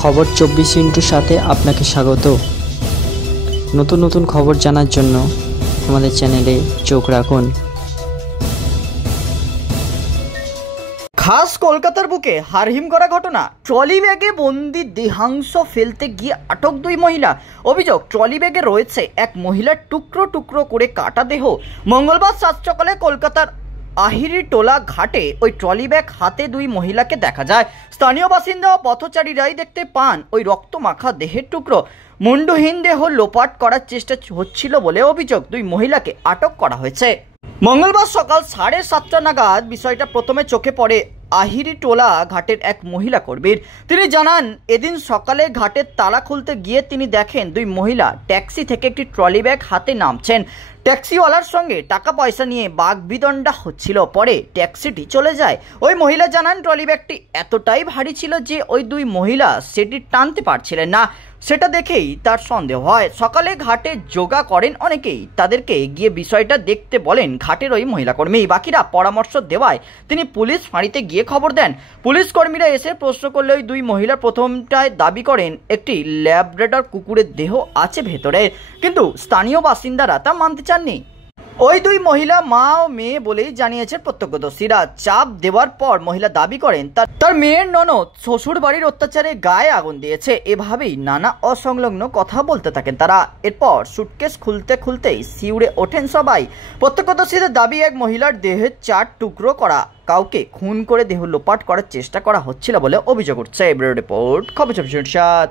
খবর 24 সাথে আপনাকে স্বাগত। নতুন নতুন খবর জানার জন্য আমাদের চ্যানেলে চোখ রাখুন। খাস কলকাতার বুকে হারহিম করা ঘটনা। ট্রলি ব্যাগে বন্দি দেহাংশ ফেলতে গিয়ে আটক 2 মহিলা। অভিযোগ, ট্রলি ব্যাগে রয়েছে এক মহিলার টুকরো টুকরো করে কাটা দেহ। মঙ্গলবার সাত সকালে কলকাতার আহিরিটোলা ঘাটে ওই ট্রলি ব্যাগ হাতে 2 মহিলাকে দেখা যায়। স্থানীয় বাসিন্দা ও পথচারীরাই দেখতে পান ওই রক্তমাখা দেহের টুকরো। মুন্ডহীন দেহ লোপাট করার চেষ্টা হচ্ছিল বলে অভিযোগ। 2 মহিলাকে আটক করা হয়েছে। মঙ্গলবার সকাল 7:30 নাগাদ বিষয়টা প্রথমে চোখে পড়ে আহিরিটোলা ঘাটের এক মহিলা কর্মীর। তিনি জানান, এদিন সকালে ঘাটের তালা খুলতে গিয়ে তিনি দেখেন 2 মহিলা ট্যাক্সি থেকে একটি ট্রলি ব্যাগ হাতে নামছেন। ট্যাক্সিওয়ালার সঙ্গে টাকা পয়সা নিয়ে বাগবিতণ্ডা হচ্ছিল। পরে ট্যাক্সিটি চলে যায়। ওই মহিলা জানান, ট্রলি ব্যাগটি এতটাই ভারী ছিল যে ওই 2 মহিলা সেটি টানতে পারছিলেন না। সেটা দেখেই তার সন্দেহ হয়। সকালে ঘাটে যোগা করেন অনেকেই, তাদেরকে গিয়ে বিষয়টা দেখতে বলেন ঘাটের ওই মহিলা কর্মী। বাকিরা পরামর্শ দেওয়ায় তিনি পুলিশ ফাঁড়িতে গিয়ে খবর দেন। পুলিশ কর্মীরা এসে প্রশ্ন করলে ওই 2 মহিলা প্রথমটায় দাবি করেন একটি ল্যাব্রাডর কুকুরের দেহ আছে ভেতরে, কিন্তু স্থানীয় বাসিন্দারা তা মানতে চাননি। ওই 2 মহিলা মা ও মেয়ে বলেই জানিয়েছে প্রত্যক্ষদর্শীরা। চাপ দেওয়ার পর মহিলা দাবি করেন তার মেয়ের ননদ শ্বশুর বাড়ির অত্যাচারে গায়ে আগুন দিয়েছে। এভাবেই নানা অসংলগ্ন কথা বলতে থাকেন তারা। এরপর সুটকেস খুলতে খুলতেই শিউরে ওঠেন সবাই। প্রত্যক্ষদর্শীদের দাবি, এক মহিলার দেহের 4 টুকরো করা, কাউকে খুন করে দেহ লোপাট করার চেষ্টা করা হচ্ছিল বলে অভিযোগ উঠছে। ব্যুরো রিপোর্ট, খবর 24।